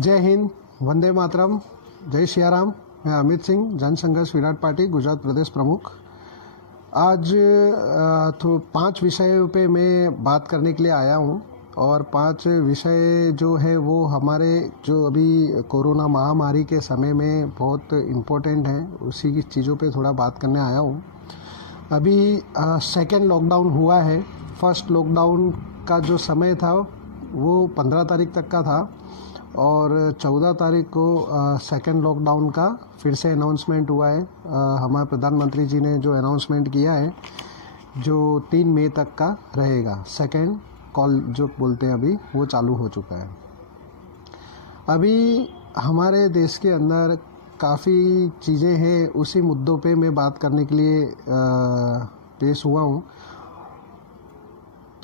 जय हिंद, वंदे मातरम, जय सियाराम। मैं अमित सिंह, जनसंघर्ष विराट पार्टी गुजरात प्रदेश प्रमुख। आज तो 5 विषयों पे मैं बात करने के लिए आया हूँ और 5 विषय जो है वो हमारे जो अभी कोरोना महामारी के समय में बहुत इम्पोर्टेंट हैं, उसी की चीज़ों पे थोड़ा बात करने आया हूँ। अभी सेकेंड लॉकडाउन हुआ है। फर्स्ट लॉकडाउन का जो समय था वो 15 तारीख तक का था और 14 तारीख को सेकेंड लॉकडाउन का फिर से अनाउंसमेंट हुआ है। हमारे प्रधानमंत्री जी ने जो अनाउंसमेंट किया है जो 3 मई तक का रहेगा, सेकेंड कॉल जो बोलते हैं अभी वो चालू हो चुका है। अभी हमारे देश के अंदर काफ़ी चीज़ें हैं, उसी मुद्दों पे मैं बात करने के लिए पेश हुआ हूँ।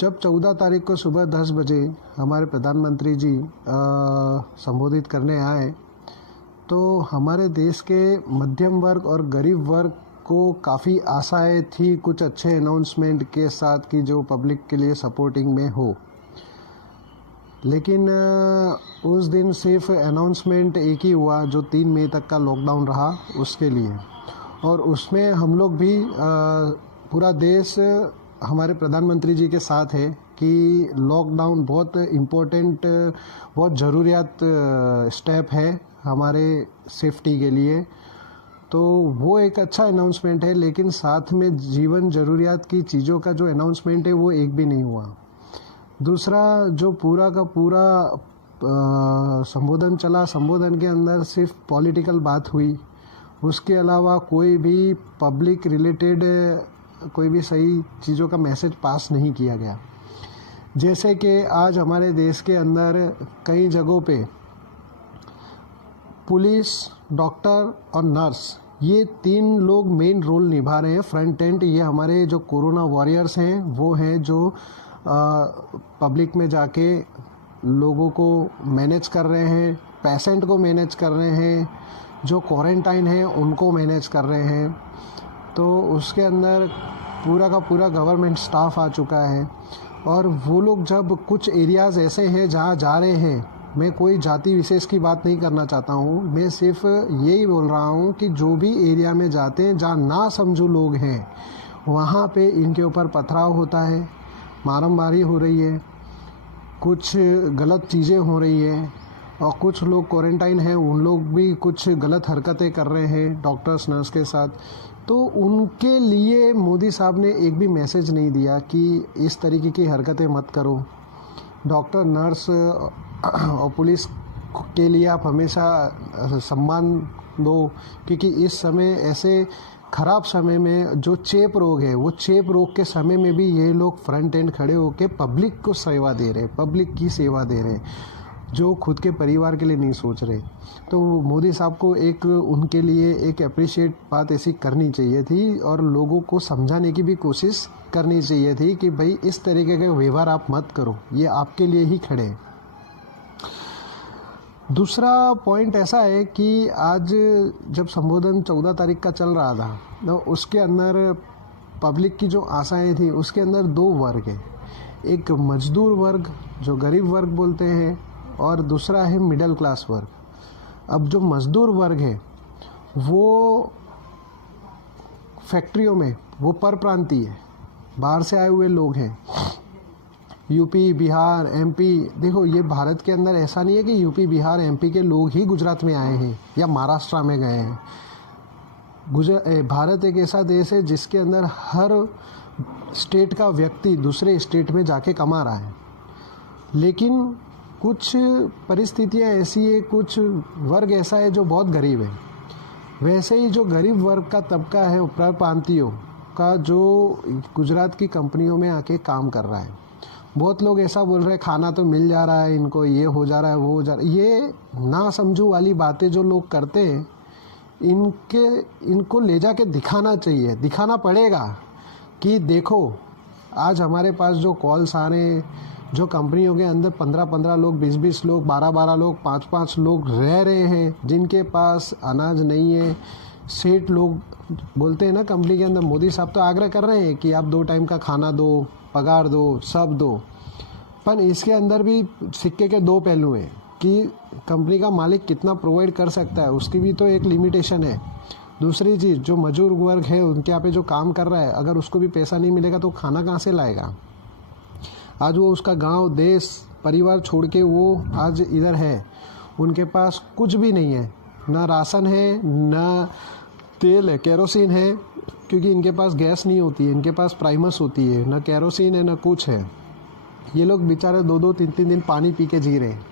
जब 14 तारीख को सुबह 10 बजे हमारे प्रधानमंत्री जी संबोधित करने आए तो हमारे देश के मध्यम वर्ग और गरीब वर्ग को काफ़ी आशाएं थी कुछ अच्छे अनाउंसमेंट के साथ कि जो पब्लिक के लिए सपोर्टिंग में हो। लेकिन उस दिन सिर्फ अनाउंसमेंट एक ही हुआ जो 3 मई तक का लॉकडाउन रहा उसके लिए, और उसमें हम लोग भी पूरा देश हमारे प्रधानमंत्री जी के साथ है कि लॉकडाउन बहुत इम्पोर्टेंट, बहुत ज़रूरियात स्टेप है हमारे सेफ्टी के लिए। तो वो एक अच्छा अनाउंसमेंट है, लेकिन साथ में जीवन ज़रूरियात की चीज़ों का जो अनाउंसमेंट है वो एक भी नहीं हुआ। दूसरा जो पूरा का पूरा संबोधन चला, संबोधन के अंदर सिर्फ पॉलिटिकल बात हुई, उसके अलावा कोई भी पब्लिक रिलेटेड कोई भी सही चीज़ों का मैसेज पास नहीं किया गया। जैसे कि आज हमारे देश के अंदर कई जगहों पे पुलिस, डॉक्टर और नर्स, ये 3 लोग मेन रोल निभा रहे हैं। फ्रंट एंड ये हमारे जो कोरोना वॉरियर्स हैं वो हैं जो पब्लिक में जाके लोगों को मैनेज कर रहे हैं, पेशेंट को मैनेज कर रहे हैं, जो क्वारंटाइन हैं उनको मैनेज कर रहे हैं। तो उसके अंदर पूरा का पूरा गवर्नमेंट स्टाफ आ चुका है और वो लोग जब कुछ एरियाज़ ऐसे हैं जहाँ जा रहे हैं, मैं कोई जाति विशेष की बात नहीं करना चाहता हूँ, मैं सिर्फ यही बोल रहा हूँ कि जो भी एरिया में जाते हैं जहाँ ना समझू लोग हैं वहाँ पे इनके ऊपर पथराव होता है, मारामारी हो रही है, कुछ गलत चीज़ें हो रही है और कुछ लोग क्वारंटाइन हैं उन लोग भी कुछ गलत हरकतें कर रहे हैं डॉक्टर्स नर्स के साथ। तो उनके लिए मोदी साहब ने एक भी मैसेज नहीं दिया कि इस तरीके की हरकतें मत करो। डॉक्टर नर्स और पुलिस के लिए आप हमेशा सम्मान दो, क्योंकि इस समय ऐसे ख़राब समय में जो चेप रोग है वो चेप रोग के समय में भी ये लोग फ्रंट एंड खड़े होकर पब्लिक को सेवा दे रहे हैं, पब्लिक की सेवा दे रहे हैं, जो खुद के परिवार के लिए नहीं सोच रहे। तो मोदी साहब को एक उनके लिए एक अप्रिशिएट बात ऐसी करनी चाहिए थी और लोगों को समझाने की भी कोशिश करनी चाहिए थी कि भाई इस तरीके का व्यवहार आप मत करो, ये आपके लिए ही खड़े हैं। दूसरा पॉइंट ऐसा है कि आज जब संबोधन 14 तारीख का चल रहा था तो उसके अंदर पब्लिक की जो आशाएं थी उसके अंदर 2 वर्ग है, एक मजदूर वर्ग जो गरीब वर्ग बोलते हैं और दूसरा है मिडिल क्लास वर्ग। अब जो मजदूर वर्ग है वो फैक्ट्रियों में वो परप्रांतीय है, बाहर से आए हुए लोग हैं, यूपी, बिहार, एमपी। देखो ये भारत के अंदर ऐसा नहीं है कि यूपी, बिहार, एमपी के लोग ही गुजरात में आए हैं या महाराष्ट्र में गए हैं। भारत एक ऐसा देश है जिसके अंदर हर स्टेट का व्यक्ति दूसरे स्टेट में जाके कमा रहा है, लेकिन कुछ परिस्थितियां ऐसी है, कुछ वर्ग ऐसा है जो बहुत गरीब है। वैसे ही जो गरीब वर्ग का तबका है परप्रांतियों का जो गुजरात की कंपनियों में आके काम कर रहा है, बहुत लोग ऐसा बोल रहे हैं खाना तो मिल जा रहा है इनको, ये हो जा रहा है, वो हो जा रहा है। ये ना समझू वाली बातें जो लोग करते हैं इनको ले जाके दिखाना चाहिए, दिखाना पड़ेगा कि देखो आज हमारे पास जो कॉल्स आ रहे हैं, जो कंपनियों के अंदर 15-15 लोग, 20-20 लोग, 12-12 लोग, 5-5 लोग रह रहे हैं जिनके पास अनाज नहीं है। सेठ लोग बोलते हैं ना कंपनी के अंदर, मोदी साहब तो आग्रह कर रहे हैं कि आप 2 टाइम का खाना दो, पगार दो, सब दो, पर इसके अंदर भी सिक्के के 2 पहलू हैं। कि कंपनी का मालिक कितना प्रोवाइड कर सकता है, उसकी भी तो एक लिमिटेशन है। दूसरी चीज़, जो मजदूर वर्ग है उनके यहाँ पे जो काम कर रहा है, अगर उसको भी पैसा नहीं मिलेगा तो खाना कहाँ से लाएगा। आज वो उसका गांव, देश, परिवार छोड़ के वो आज इधर है, उनके पास कुछ भी नहीं है, ना राशन है, ना तेल है, केरोसिन है, क्योंकि इनके पास गैस नहीं होती है, इनके पास प्राइमस होती है, ना केरोसिन है ना कुछ है। ये लोग बेचारे 2-2, 3-3 दिन पानी पी के जी रहे हैं।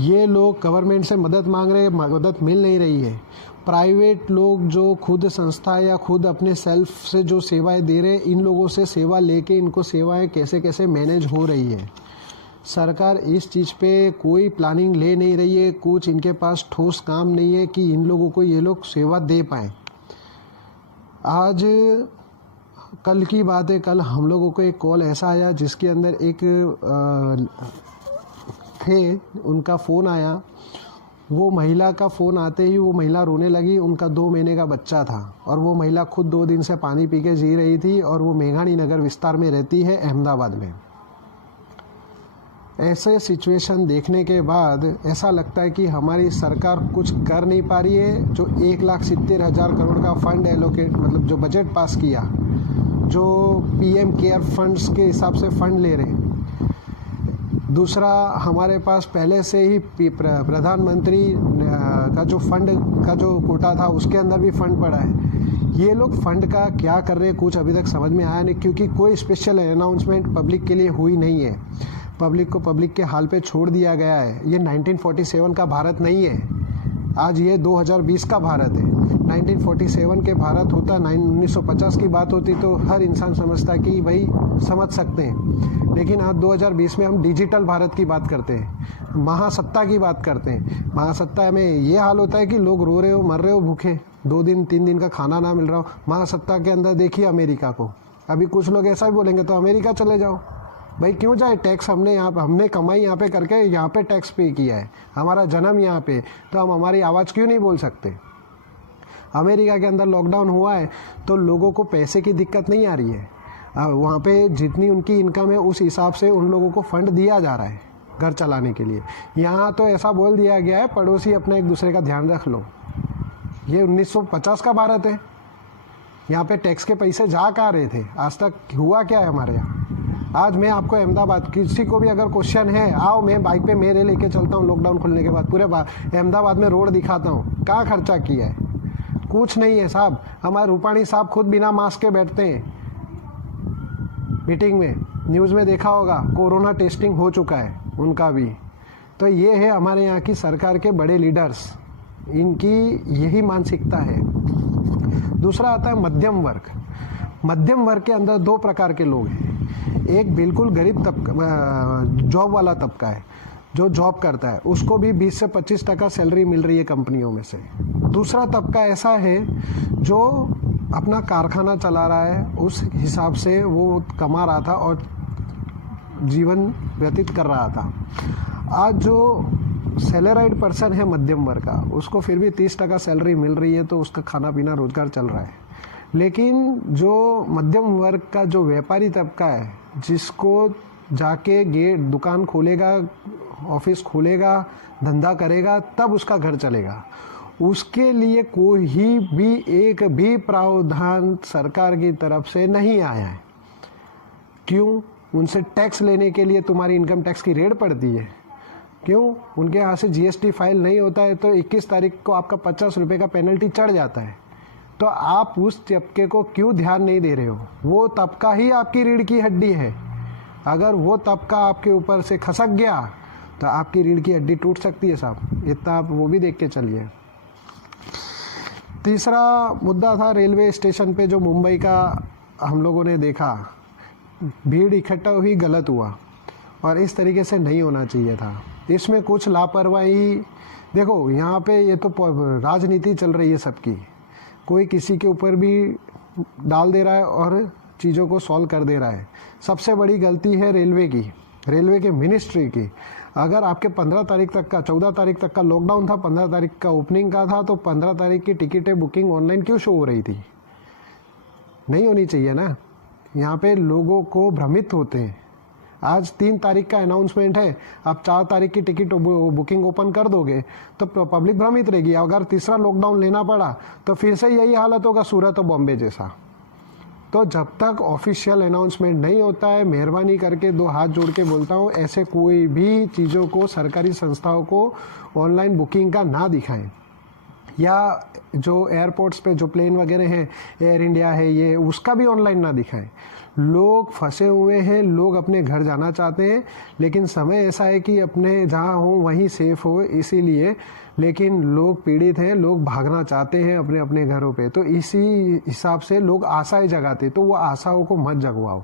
ये लोग गवर्नमेंट से मदद मांग रहे हैं, मदद मिल नहीं रही है। प्राइवेट लोग जो खुद संस्था या खुद अपने सेल्फ से जो सेवाएं दे रहे हैं, इन लोगों से सेवा लेके इनको सेवाएं कैसे कैसे मैनेज हो रही है। सरकार इस चीज़ पे कोई प्लानिंग ले नहीं रही है, कुछ इनके पास ठोस काम नहीं है कि इन लोगों को ये लोग सेवा दे पाएँ। आज कल की बात है, कल हम लोगों को एक कॉल ऐसा आया जिसके अंदर एक थे, उनका फ़ोन आया। वो महिला का फ़ोन आते ही वो महिला रोने लगी। उनका 2 महीने का बच्चा था और वो महिला खुद 2 दिन से पानी पी के जी रही थी और वो मेघानी नगर विस्तार में रहती है, अहमदाबाद में। ऐसे सिचुएशन देखने के बाद ऐसा लगता है कि हमारी सरकार कुछ कर नहीं पा रही है। जो 1,70,000 करोड़ का फंड एलोकेट, मतलब जो बजट पास किया, जो पीएम केयर फंड्स के हिसाब से फंड ले रहे हैं। दूसरा, हमारे पास पहले से ही प्रधानमंत्री का जो फंड का जो कोटा था उसके अंदर भी फंड पड़ा है। ये लोग फंड का क्या कर रहे हैं कुछ अभी तक समझ में आया नहीं, क्योंकि कोई स्पेशल अनाउंसमेंट पब्लिक के लिए हुई नहीं है। पब्लिक को पब्लिक के हाल पे छोड़ दिया गया है। ये 1947 का भारत नहीं है, आज ये 2020 का भारत है। 1947 के भारत होता, 1950 की बात होती तो हर इंसान समझता कि भाई समझ सकते हैं, लेकिन आज 2020 में हम डिजिटल भारत की बात करते हैं, महासत्ता की बात करते हैं। महासत्ता में ये हाल होता है कि लोग रो रहे हो, मर रहे हो भूखे, 2 दिन 3 दिन का खाना ना मिल रहा हो। महासत्ता के अंदर देखिए अमेरिका को। अभी कुछ लोग ऐसा भी बोलेंगे तो अमेरिका चले जाओ। भाई क्यों जाए, टैक्स हमने कमाई यहाँ पे करके यहाँ पे टैक्स पे किया है, हमारा जन्म यहाँ पे, तो हम हमारी आवाज़ क्यों नहीं बोल सकते। अमेरिका के अंदर लॉकडाउन हुआ है तो लोगों को पैसे की दिक्कत नहीं आ रही है, वहाँ पे जितनी उनकी इनकम है उस हिसाब से उन लोगों को फंड दिया जा रहा है घर चलाने के लिए। यहाँ तो ऐसा बोल दिया गया है, पड़ोसी अपना एक दूसरे का ध्यान रख लो। ये 1950 का भारत है, यहाँ पे टैक्स के पैसे जा कहाँ रहे थे, आज तक हुआ क्या है हमारे यहाँ। आज मैं आपको अहमदाबाद, किसी को भी अगर क्वेश्चन है, आओ मैं बाइक पे मेरे लेके चलता हूँ, लॉकडाउन खुलने के बाद पूरे अहमदाबाद में रोड दिखाता हूँ, कहाँ खर्चा किया है, कुछ नहीं है साहब। हमारे रूपाणी साहब खुद बिना मास्क के बैठते हैं मीटिंग में, न्यूज़ में देखा होगा, कोरोना टेस्टिंग हो चुका है उनका भी। तो ये है हमारे यहाँ की सरकार के बड़े लीडर्स, इनकी यही मानसिकता है। दूसरा आता है मध्यम वर्ग। मध्यम वर्ग के अंदर 2 प्रकार के लोग हैं। एक बिल्कुल गरीब तबका, जॉब वाला तबका है, जो जॉब करता है, उसको भी 20 से 25% सैलरी मिल रही है कंपनियों में से। दूसरा तबका ऐसा है जो अपना कारखाना चला रहा है, उस हिसाब से वो कमा रहा था और जीवन व्यतीत कर रहा था। आज जो सैलराइड पर्सन है मध्यम वर्ग का, उसको फिर भी 30% सैलरी मिल रही है, तो उसका खाना पीना रोजगार चल रहा है। लेकिन जो मध्यम वर्ग का जो व्यापारी तबका है, जिसको जाके गेट दुकान खोलेगा, ऑफिस खोलेगा, धंधा करेगा, तब उसका घर चलेगा, उसके लिए कोई भी एक भी प्रावधान सरकार की तरफ से नहीं आया है। क्यों? उनसे टैक्स लेने के लिए तुम्हारी इनकम टैक्स की रेड पड़ती है। क्यों? उनके यहाँ से जीएसटी फाइल नहीं होता है तो 21 तारीख को आपका 50 रुपये का पेनल्टी चढ़ जाता है। तो आप उस तबके को क्यों ध्यान नहीं दे रहे हो? वो तबका ही आपकी रीढ़ की हड्डी है। अगर वो तबका आपके ऊपर से खसक गया तो आपकी रीढ़ की हड्डी टूट सकती है साहब, इतना आप वो भी देख के चलिए। तीसरा मुद्दा था रेलवे स्टेशन पे जो मुंबई का हम लोगों ने देखा, भीड़ इकट्ठा हुई, गलत हुआ और इस तरीके से नहीं होना चाहिए था। इसमें कुछ लापरवाही, देखो यहाँ पे ये तो राजनीति चल रही है सबकी, कोई किसी के ऊपर भी डाल दे रहा है और चीज़ों को सॉल्व कर दे रहा है। सबसे बड़ी गलती है रेलवे की, रेलवे के मिनिस्ट्री की। अगर आपके 15 तारीख तक का, 14 तारीख तक का लॉकडाउन था, 15 तारीख का ओपनिंग का था, तो 15 तारीख की टिकटें बुकिंग ऑनलाइन क्यों शो हो रही थी? नहीं होनी चाहिए ना। यहाँ पे लोगों को भ्रमित होते हैं। आज 3 तारीख का अनाउंसमेंट है, आप 4 तारीख की टिकट बुकिंग ओपन कर दोगे तो पब्लिक भ्रमित रहेगी। अगर तीसरा लॉकडाउन लेना पड़ा तो फिर से यही हालत होगा सूरत और बॉम्बे जैसा। तो जब तक ऑफिशियल अनाउंसमेंट नहीं होता है, मेहरबानी करके 2 हाथ जोड़ के बोलता हूँ, ऐसे कोई भी चीज़ों को सरकारी संस्थाओं को ऑनलाइन बुकिंग का ना दिखाएं, या जो एयरपोर्ट्स पे जो प्लेन वगैरह हैं, एयर इंडिया है ये, उसका भी ऑनलाइन ना दिखाएं। लोग फंसे हुए हैं, लोग अपने घर जाना चाहते हैं, लेकिन समय ऐसा है कि अपने जहाँ हो वहीं सेफ हो, इसीलिए। लेकिन लोग पीड़ित हैं, लोग भागना चाहते हैं अपने अपने घरों पे, तो इसी हिसाब से लोग आशाएं जगाते, तो वो आशाओं को मत जगवाओ।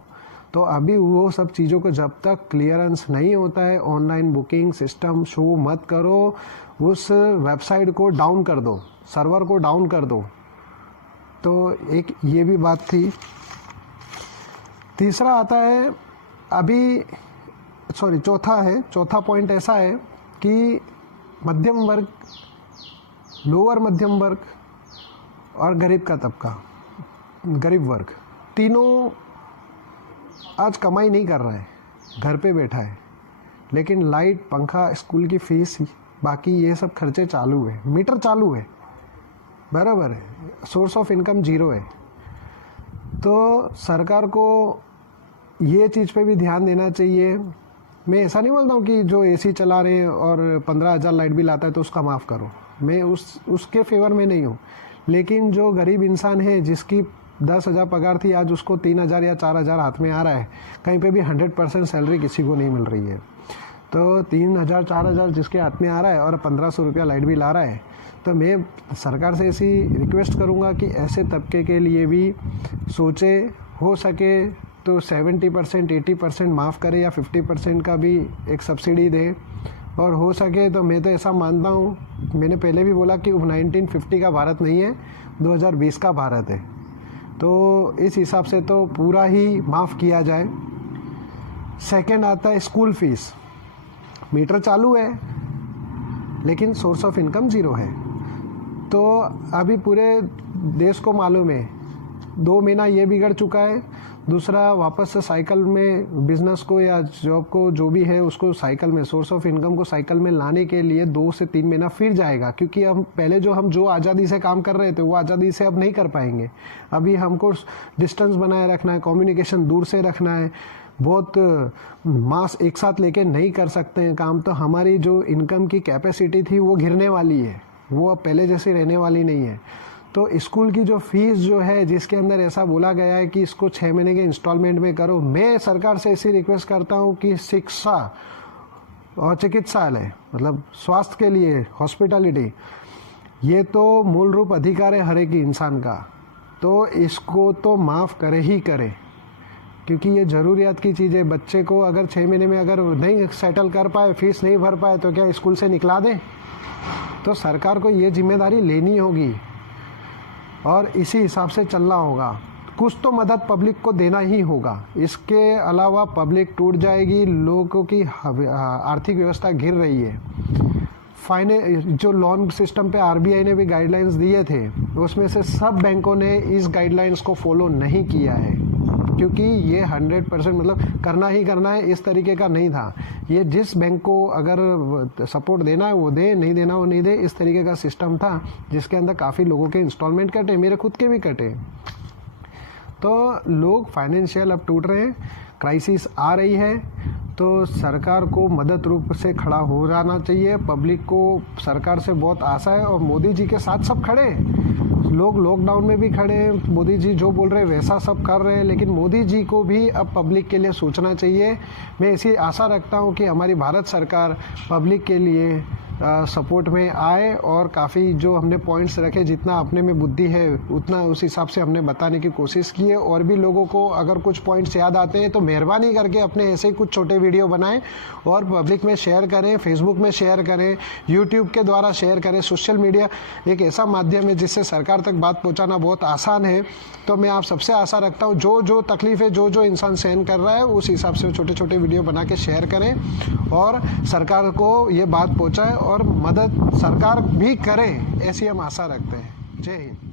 तो अभी वो सब चीज़ों को जब तक क्लियरेंस नहीं होता है, ऑनलाइन बुकिंग सिस्टम शो मत करो, उस वेबसाइट को डाउन कर दो, सर्वर को डाउन कर दो। तो एक ये भी बात थी। तीसरा आता है चौथा पॉइंट ऐसा है कि मध्यम वर्ग, लोअर मध्यम वर्ग और गरीब का तबका, गरीब वर्ग, तीनों आज कमाई नहीं कर रहा है, घर पे बैठा है, लेकिन लाइट, पंखा, स्कूल की फीस, बाकी ये सब खर्चे चालू है, मीटर चालू है, बराबर है, सोर्स ऑफ इनकम जीरो है। तो सरकार को ये चीज़ पे भी ध्यान देना चाहिए। मैं ऐसा नहीं बोलता हूँ कि जो एसी चला रहे हैं और 15,000 लाइट बिल आता है तो उसका माफ़ करो, मैं उसके फेवर में नहीं हूँ। लेकिन जो गरीब इंसान है जिसकी 10,000 पगार थी, आज उसको 3,000 या 4,000 हाथ में आ रहा है, कहीं पे भी 100% सैलरी किसी को नहीं मिल रही है, तो 3,000 4,000 जिसके हाथ में आ रहा है और 1,500 रुपया लाइट बिल आ रहा है, तो मैं सरकार से ऐसी रिक्वेस्ट करूँगा कि ऐसे तबके के लिए भी सोचे, हो सके तो 70% 80% माफ़ करे, या 50% का भी एक सब्सिडी दे, और हो सके तो मैं तो ऐसा मानता हूँ, मैंने पहले भी बोला कि 1950 का भारत नहीं है, 2020 का भारत है, तो इस हिसाब से तो पूरा ही माफ़ किया जाए। सेकंड आता है स्कूल फीस, मीटर चालू है लेकिन सोर्स ऑफ इनकम जीरो है। तो अभी पूरे देश को मालूम है, 2 महीना ये बिगड़ चुका है, दूसरा वापस से साइकिल में बिजनेस को या जॉब को जो भी है उसको साइकिल में, सोर्स ऑफ इनकम को साइकिल में लाने के लिए 2 से 3 महीना फिर जाएगा, क्योंकि हम पहले जो आज़ादी से काम कर रहे थे वो आज़ादी से अब नहीं कर पाएंगे। अभी हमको डिस्टेंस बनाए रखना है, कम्युनिकेशन दूर से रखना है, बहुत मास एक साथ लेके नहीं कर सकते हैं काम, तो हमारी जो इनकम की कैपेसिटी थी वो गिरने वाली है, वो अब पहले जैसी रहने वाली नहीं है। तो स्कूल की जो फीस जो है, जिसके अंदर ऐसा बोला गया है कि इसको 6 महीने के इंस्टॉलमेंट में करो, मैं सरकार से ऐसी रिक्वेस्ट करता हूँ कि शिक्षा और चिकित्सालय, मतलब स्वास्थ्य के लिए हॉस्पिटलिटी, ये तो मूल रूप अधिकार है हर एक इंसान का, तो इसको तो माफ़ करे ही करे, क्योंकि ये ज़रूरियात की चीज़ है। बच्चे को अगर 6 महीने में अगर नहीं सेटल कर पाए, फीस नहीं भर पाए, तो क्या स्कूल से निकला दें? तो सरकार को ये जिम्मेदारी लेनी होगी और इसी हिसाब से चलना होगा। कुछ तो मदद पब्लिक को देना ही होगा, इसके अलावा पब्लिक टूट जाएगी, लोगों की आर्थिक व्यवस्था गिर रही है। जो लोन सिस्टम पे आरबीआई ने भी गाइडलाइंस दिए थे, उसमें से सब बैंकों ने इस गाइडलाइंस को फॉलो नहीं किया है, क्योंकि ये 100% मतलब करना ही करना है, इस तरीके का नहीं था। ये जिस बैंक को अगर सपोर्ट देना है वो दे, नहीं देना वो नहीं दे, इस तरीके का सिस्टम था, जिसके अंदर काफ़ी लोगों के इंस्टॉलमेंट कटे, मेरे खुद के भी कटे। तो लोग फाइनेंशियल अब टूट रहे हैं, क्राइसिस आ रही है, तो सरकार को मदद रूप से खड़ा हो जाना चाहिए। पब्लिक को सरकार से बहुत आशा है, और मोदी जी के साथ सब खड़े हैं, लोग लॉकडाउन में भी खड़े हैं, मोदी जी जो बोल रहे हैं वैसा सब कर रहे हैं, लेकिन मोदी जी को भी अब पब्लिक के लिए सोचना चाहिए। मैं ऐसी आशा रखता हूं कि हमारी भारत सरकार पब्लिक के लिए सपोर्ट में आए, और काफ़ी जो हमने पॉइंट्स रखे, जितना अपने में बुद्धि है उतना उस हिसाब से हमने बताने की कोशिश की है। और भी लोगों को अगर कुछ पॉइंट्स याद आते हैं तो मेहरबानी करके अपने ऐसे ही कुछ छोटे वीडियो बनाएं और पब्लिक में शेयर करें, फेसबुक में शेयर करें, यूट्यूब के द्वारा शेयर करें। सोशल मीडिया एक ऐसा माध्यम है जिससे सरकार तक बात पहुँचाना बहुत आसान है। तो मैं आप सबसे आशा रखता हूँ, जो तकलीफ है, जो इंसान सहन कर रहा है, उस हिसाब से छोटे छोटे वीडियो बना के शेयर करें और सरकार को ये बात पहुँचाएं, और मदद सरकार भी करे, ऐसी हम आशा रखते हैं। जय हिंद।